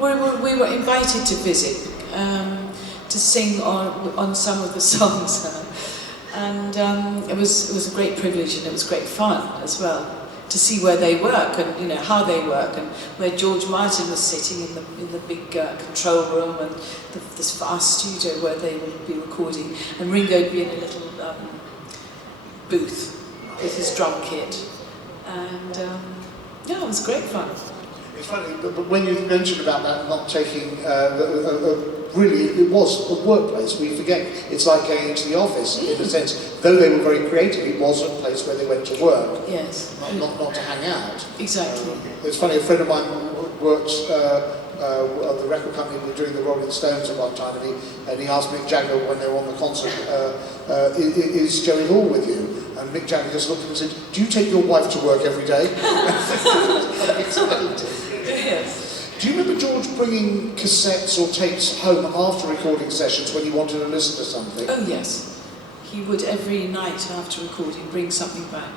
we were invited to visit, to sing on some of the songs, and it was a great privilege, and it was great fun as well to see where they work and how they work, and where George Martin was sitting in the big control room and this vast studio where they would be recording, and Ringo would be in a little booth with his drum kit, and yeah, it was great fun. It's funny, but when you mentioned about that not taking, really, it was a workplace. We forget it's like going into the office in a sense. Though they were very creative, it was a place where they went to work. Yes. Not to hang out. Exactly. It's funny, a friend of mine worked at the record company. We were doing the Rolling Stones at one time, and he asked Mick Jagger when they were on the concert, is Jerry Hall with you? And Mick Jagger just looked at him and said, do you take your wife to work every day? Yes. Do you remember George bringing cassettes or tapes home after recording sessions when he wanted to listen to something? Oh yes. He would every night after recording bring something back.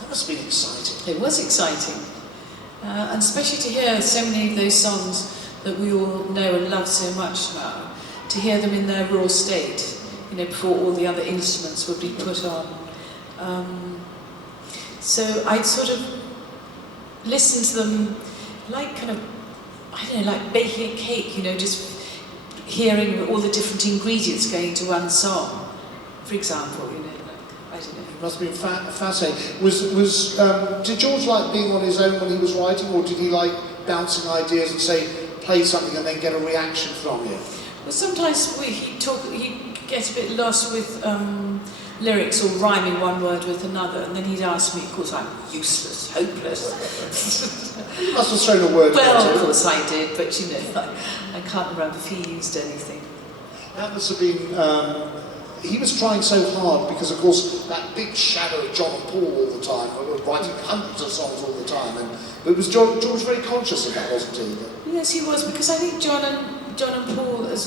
That must have been exciting. It was exciting. And especially to hear so many of those songs that we all know and love so much now, to hear them in their raw state, before all the other instruments would be put on. So I'd sort of listen to them like kind of, I don't know, like baking a cake, just hearing all the different ingredients going into one song, for example, like, I don't know. It must have been fascinating. Did George like being on his own when he was writing, or did he like bouncing ideas and say, play something and then get a reaction from you? Well, sometimes he'd get a bit lost with lyrics or rhyming one word with another, and then he'd ask me, of course I'm useless, hopeless. You must have thrown a word. Well, of course I did, but I can't remember if he used anything. That must have been, he was trying so hard because, of course, that big shadow of John and Paul all the time, writing hundreds of songs all the time, but was George very conscious of that, wasn't he? Yes, he was, because I think John and Paul, as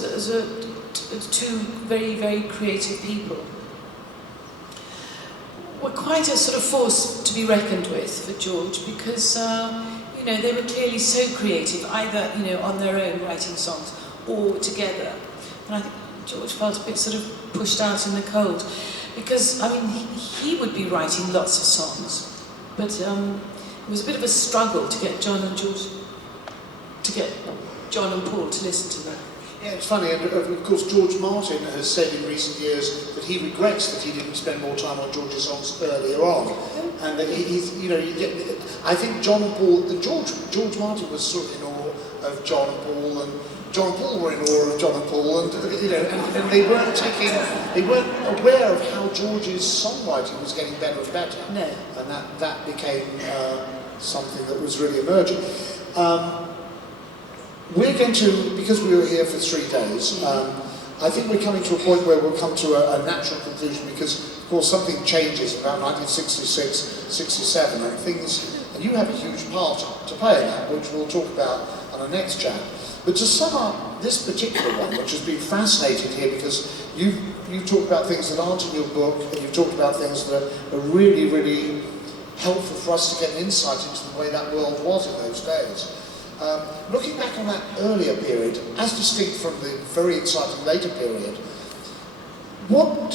two very, very creative people, were quite a sort of force to be reckoned with for George, because they were clearly so creative, either on their own writing songs or together. And I think George felt a bit sort of pushed out in the cold, because he would be writing lots of songs, but it was a bit of a struggle to get John and Paul to listen to them. Yeah, it's funny, and of course George Martin has said in recent years that he regrets that he didn't spend more time on George's songs earlier on, and that I think John and Paul, George Martin was sort of in awe of John and Paul, and John and Paul were in awe of John and Paul, and they weren't aware of how George's songwriting was getting better and better, no. And that became something that was really emerging. We're going to, because we were here for 3 days, I think we're coming to a point where we'll come to a natural conclusion, because, of course, something changes about 1966, 67, and and you have a huge part to play in that, which we'll talk about on our next chat. But to sum up this particular one, which has been fascinating here, because you've talked about things that aren't in your book, and you've talked about things that are really, really helpful for us to get an insight into the way that world was in those days. Looking back on that earlier period, as distinct from the very exciting later period, what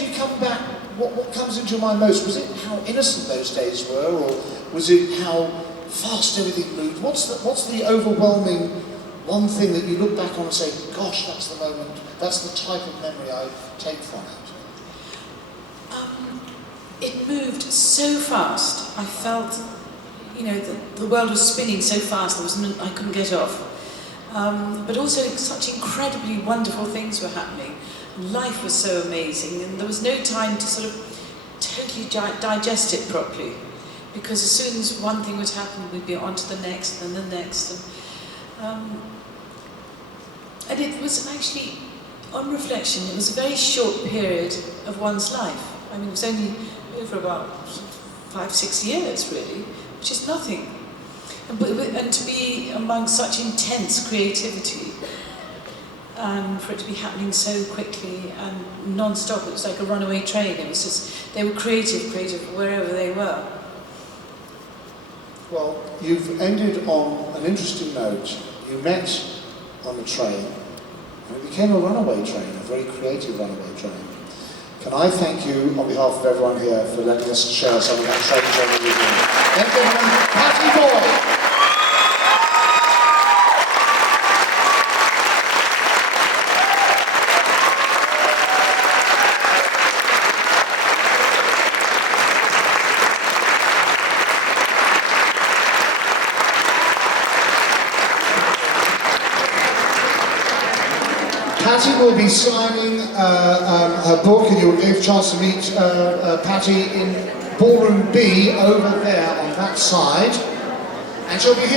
comes into your mind most? Was it how innocent those days were, or was it how fast everything moved? What's the overwhelming one thing that you look back on and say, gosh, that's the moment, that's the type of memory I take from it? It moved so fast. I felt the world was spinning so fast, I couldn't get off. But also such incredibly wonderful things were happening. Life was so amazing, and there was no time to sort of totally digest it properly, because as soon as one thing would happen, we'd be on to the next, and the next. And it was actually, on reflection, it was a very short period of one's life. It was only over about 5-6 years, really, which is nothing. And to be among such intense creativity, and for it to be happening so quickly and non-stop, it was like a runaway train. It was just, they were creative wherever they were. Well, you've ended on an interesting note You met on the train, and it became a runaway train, a very creative runaway train. Can I thank you on behalf of everyone here for letting us share some of that train journey with you. Thank you, Pattie Boyd. Pattie will be signing her book, and you'll get a chance to meet Pattie in Ballroom B over there on that side. And she'll be here.